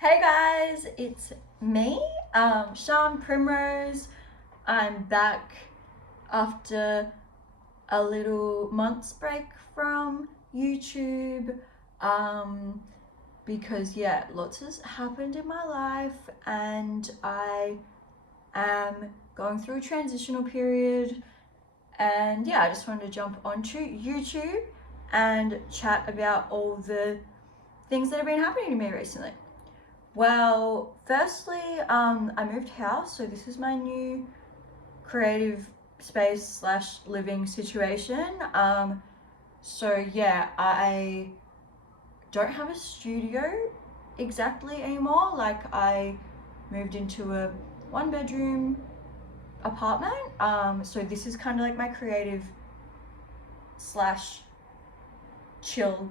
Hey guys, it's me, Sean Primrose. I'm back after a little month's break from YouTube um, because, yeah, lots has happened in my life and I am going through a transitional period. And yeah, I just wanted to jump onto YouTube and chat about all the things that have been happening to me recently. Well, firstly, I moved house, so this is my new creative space slash living situation. So yeah, I don't have a studio exactly anymore. Like I moved into a one bedroom apartment. So this is kind of like my creative slash chill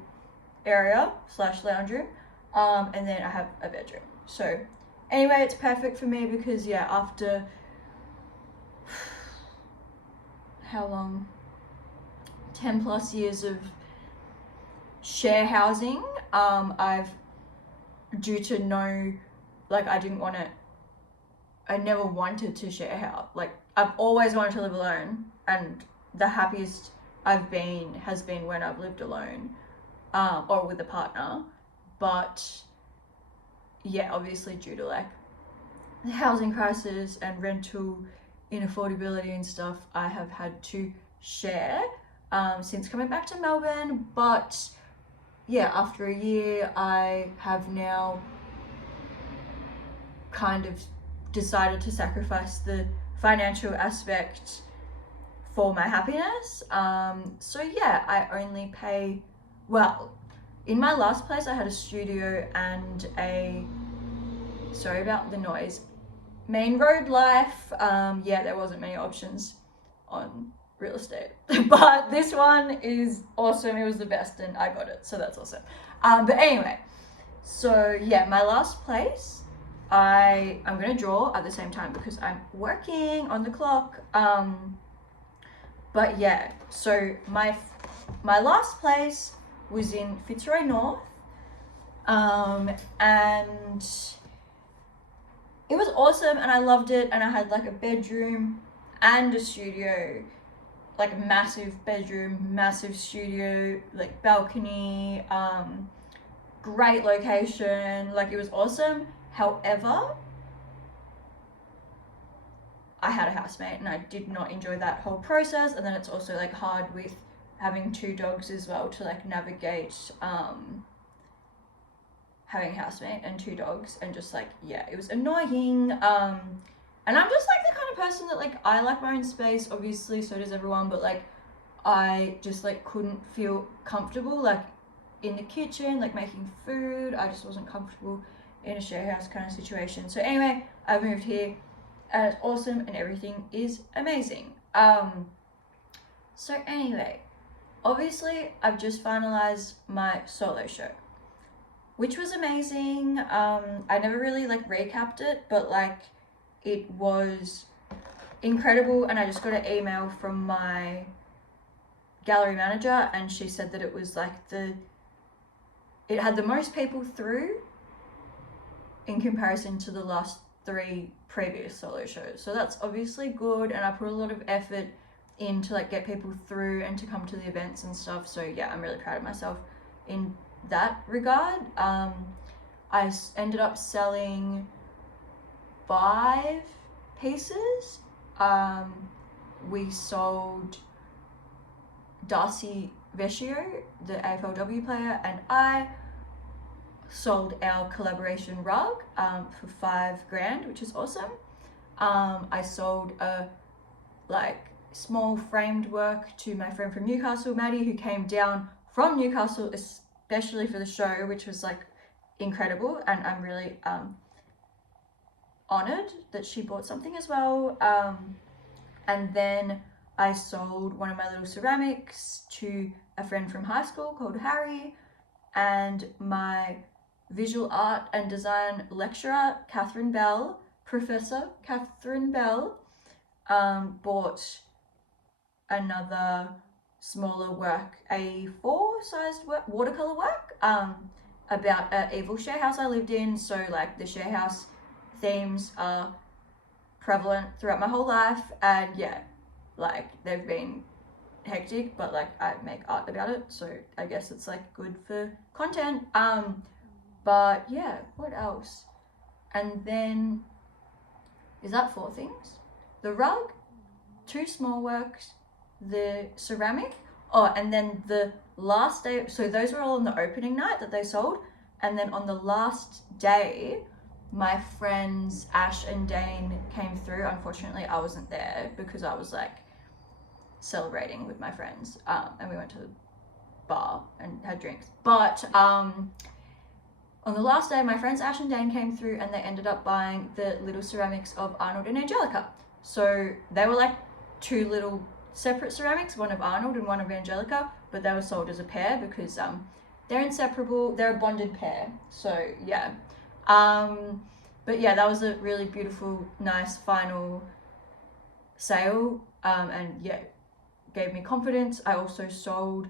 area slash lounge room. And then I have a bedroom. So anyway, it's perfect for me because yeah, after how long? 10 plus years of share housing, I've due to no like I never wanted to share a house. Like I've always wanted to live alone, and the happiest I've been has been when I've lived alone, or with a partner. But yeah, obviously due to like the housing crisis and rental inaffordability and stuff, I have had to share since coming back to Melbourne. But yeah, after a year, I have now kind of decided to sacrifice the financial aspect for my happiness. So yeah, I only pay, well, in my last place, I had a studio and sorry about the noise, main road life. Yeah, there wasn't many options on real estate, but this one is awesome. It was the best, and I got it, so that's awesome. But anyway, so yeah, my last place. I'm gonna draw at the same time because I'm working on the clock. But yeah, so my last place was in Fitzroy North, and it was awesome and I loved it, and I had like a bedroom and a studio, like a massive bedroom, massive studio, like balcony, great location, like it was awesome. However, I had a housemate and I did not enjoy that whole process, and then it's also like hard with having two dogs as well to like navigate having a housemate and two dogs, and just like yeah, it was annoying. And I'm just like the kind of person that like I like my own space, obviously so does everyone, but like I just like couldn't feel comfortable like in the kitchen, like making food. I just wasn't comfortable in a share house kind of situation. So anyway, I've moved here and it's awesome and everything is amazing. So anyway, obviously I've just finalized my solo show, which was amazing. I never really like recapped it, but like it was incredible. And I just got an email from my gallery manager, and she said that it was like it had the most people through in comparison to the last 3 previous solo shows. So that's obviously good, and I put a lot of effort in to like get people through and to come to the events and stuff. So yeah, I'm really proud of myself in that regard. I ended up selling 5 pieces. We sold Darcy Vecchio, the AFLW player, and I sold our collaboration rug for $5,000, which is awesome. I sold a like small framed work to my friend from Newcastle, Maddie, who came down from Newcastle especially for the show, which was like incredible, and I'm really honored that she bought something as well. And then I sold one of my little ceramics to a friend from high school called Harry, and my visual art and design lecturer, Professor Catherine Bell, bought another smaller work, A4 sized work, watercolor work. about an evil share house I lived in. So like the share house themes are prevalent throughout my whole life, and yeah, like they've been hectic, but like I make art about it, so I guess it's like good for content. But yeah, what else? And then is that 4 things? The rug, 2 small works, the ceramic. Oh, and then the last day, so those were all on the opening night that they sold. And then on the last day, my friends Ash and Dane came through. Unfortunately, I wasn't there because I was like celebrating with my friends, and we went to the bar and had drinks. But on the last day, my friends Ash and Dane came through, and they ended up buying the little ceramics of Arnold and Angelica. So they were like 2 little separate ceramics, one of Arnold and one of Angelica, but they were sold as a pair because they're inseparable. They're a bonded pair. So yeah. But yeah, that was a really beautiful, nice final sale, and yeah, gave me confidence. I also sold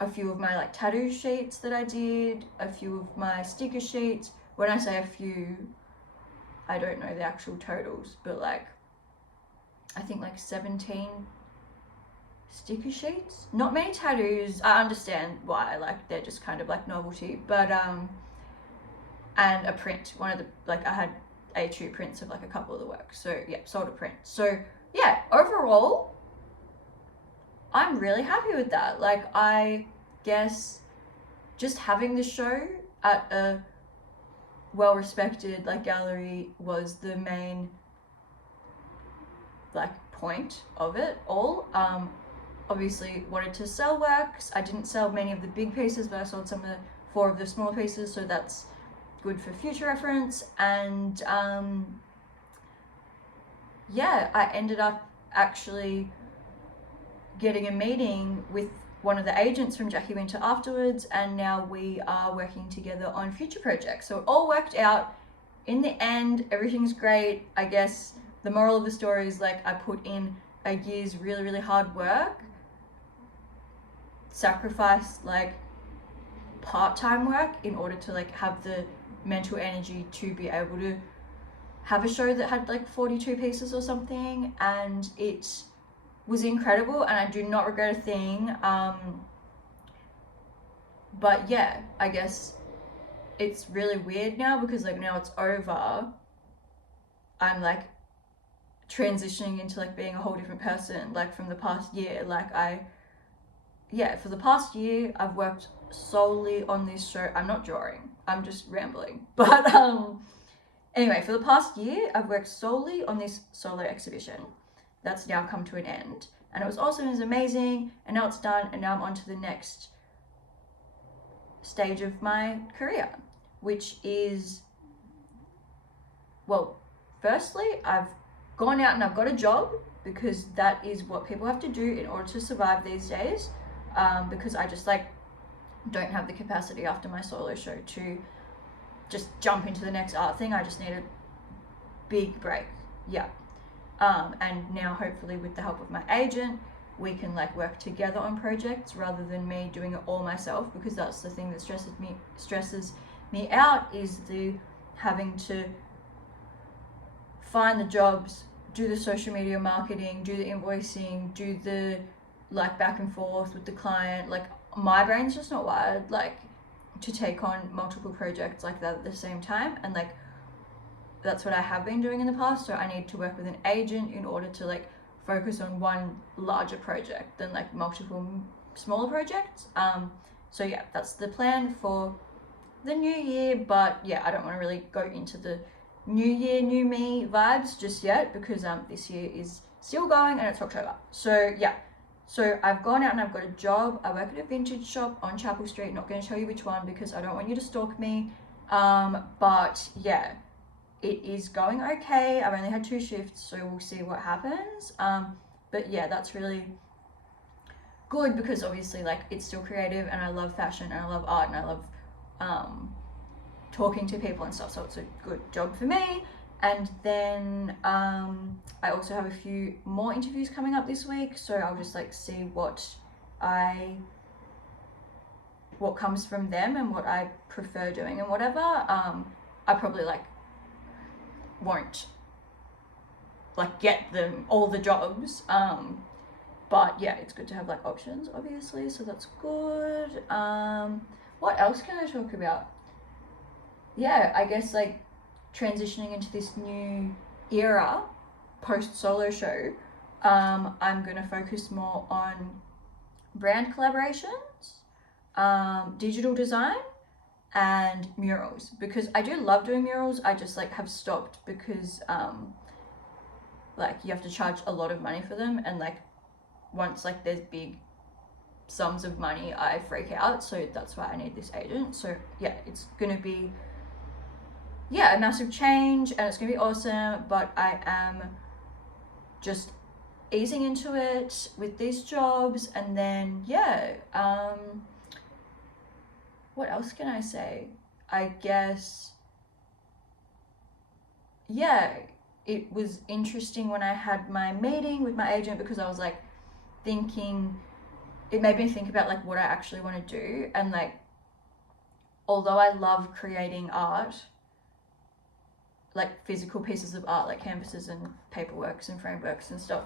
a few of my like tattoo sheets that I did, a few of my sticker sheets. When I say a few, I don't know the actual totals, but like I think like 17 sticker sheets. Not many tattoos. I understand why, like they're just kind of like novelty, but and a print. One of the, like I had A2 prints of like a couple of the works. So yeah, sold a print. So yeah, overall, I'm really happy with that. Like I guess just having the show at a well-respected like gallery was the main like point of it all. Obviously wanted to sell works. I didn't sell many of the big pieces, but I sold some of the 4 of the small pieces, so that's good for future reference. And yeah, I ended up actually getting a meeting with one of the agents from Jackie Winter afterwards, and now we are working together on future projects. So it all worked out in the end. Everything's great. I guess the moral of the story is like I put in a year's really hard work, sacrificed like part-time work in order to like have the mental energy to be able to have a show that had like 42 pieces or something, and it was incredible and I do not regret a thing. But yeah, I guess it's really weird now because like now it's over, I'm like transitioning into like being a whole different person, like from the past year. Like for the past year I've worked solely on this show. I'm not drawing, I'm just rambling, but anyway, for the past year I've worked solely on this solo exhibition that's now come to an end, and it was awesome, it was amazing, and now it's done, and now I'm on to the next stage of my career, which is, well, firstly, I've gone out and I've got a job, because that is what people have to do in order to survive these days, because I just like don't have the capacity after my solo show to just jump into the next art thing. I just need a big break. Yeah. And now hopefully with the help of my agent, we can like work together on projects rather than me doing it all myself, because that's the thing that stresses me out, is the having to find the jobs, do the social media marketing, do the invoicing, do the like back and forth with the client. Like my brain's just not wired like to take on multiple projects like that at the same time, and like that's what I have been doing in the past. So I need to work with an agent in order to like focus on one larger project than like multiple smaller projects. So yeah, that's the plan for the new year. But yeah, I don't want to really go into the new year, new me vibes just yet, because this year is still going and it's October. So yeah, so I've gone out and I've got a job. I work at a vintage shop on Chapel Street. Not going to tell you which one because I don't want you to stalk me. But yeah, it is going okay. I've only had 2 shifts, so we'll see what happens. But yeah, that's really good because obviously like it's still creative and I love fashion and I love art and I love talking to people and stuff, so it's a good job for me. And then I also have a few more interviews coming up this week, so I'll just like see what I what comes from them and what I prefer doing and whatever, I probably like won't like get them all the jobs. But yeah, it's good to have like options, obviously, so that's good. What else can I talk about? Yeah, I guess like transitioning into this new era post solo show, I'm gonna focus more on brand collaborations, digital design, and murals, because I do love doing murals. I just like have stopped because like you have to charge a lot of money for them, and like once like there's big sums of money, I freak out, so that's why I need this agent. So yeah, it's gonna be a massive change and it's gonna be awesome, but I am just easing into it with these jobs. And then what else can I say? I guess it was interesting when I had my meeting with my agent, because I was like thinking, it made me think about like what I actually want to do. And like, although I love creating art, like physical pieces of art, like canvases and paperworks and frameworks and stuff,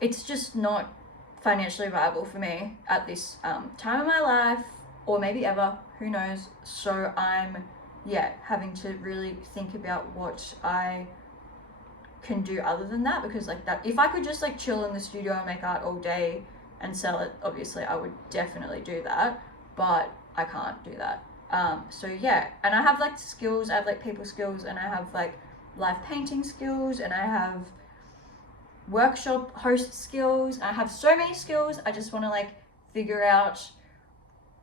it's just not financially viable for me at this time of my life, or maybe ever, who knows. So I'm having to really think about what I can do other than that, because like that, if I could just like chill in the studio and make art all day and sell it, obviously I would definitely do that, but I can't do that. So yeah, and I have like skills, I have like people skills, and I have like live painting skills, and I have workshop host skills. I have so many skills. I just want to like figure out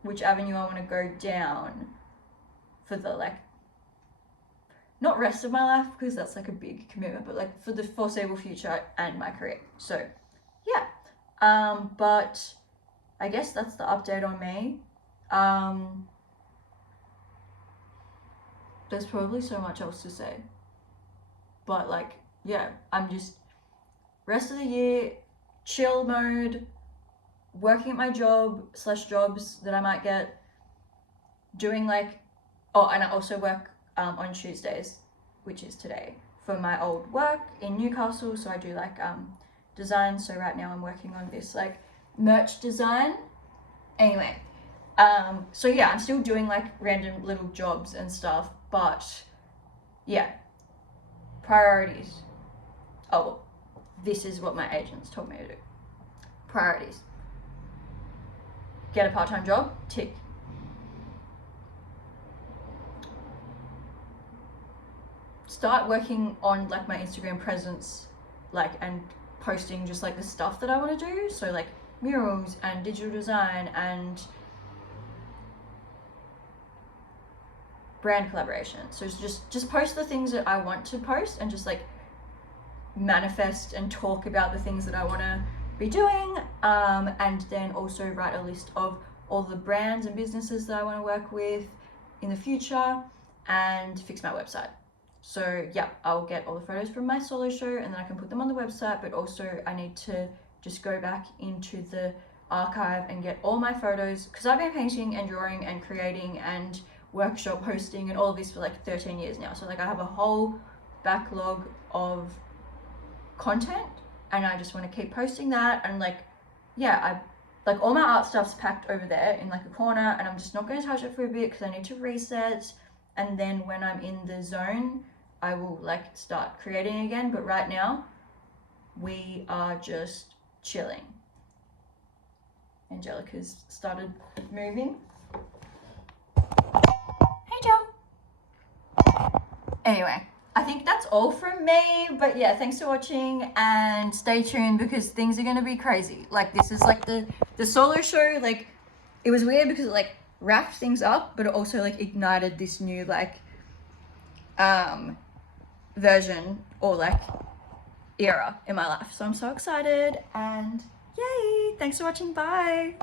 which avenue I want to go down for the like, not rest of my life, because that's like a big commitment, but like for the foreseeable future and my career. So yeah, but I guess that's the update on me. There's probably so much else to say, but like, yeah, I'm just rest of the year, chill mode, working at my jobs that I might get, doing like, and I also work on Tuesdays, which is today, for my old work in Newcastle. So I do like design. So right now I'm working on this like merch design. Anyway, so yeah, I'm still doing like random little jobs and stuff, but yeah, priorities. Oh, this is what my agents told me to do. Priorities. Get a part-time job, tick. Start working on like my Instagram presence, like, and posting just like the stuff that I want to do. So like murals and digital design and brand collaboration. So it's just post the things that I want to post, and just like manifest and talk about the things that I want to be doing, and then also write a list of all the brands and businesses that I want to work with in the future, and fix my website. So yeah, I'll get all the photos from my solo show and then I can put them on the website, but also I need to just go back into the archive and get all my photos, because I've been painting and drawing and creating and workshop hosting and all of this for like 13 years now. So like I have a whole backlog of content, and I just want to keep posting that. And like, yeah, I like all my art stuff's packed over there in like a corner, and I'm just not going to touch it for a bit because I need to reset. And then when I'm in the zone, I will like start creating again. But right now we are just chilling. Angelica's started moving. Hey Joe. Anyway, I think that's all from me, but yeah, thanks for watching, and stay tuned because things are gonna be crazy. Like, this is like the solo show, like it was weird because it like wrapped things up, but it also like ignited this new like version or like era in my life. So I'm so excited, and yay, thanks for watching, bye.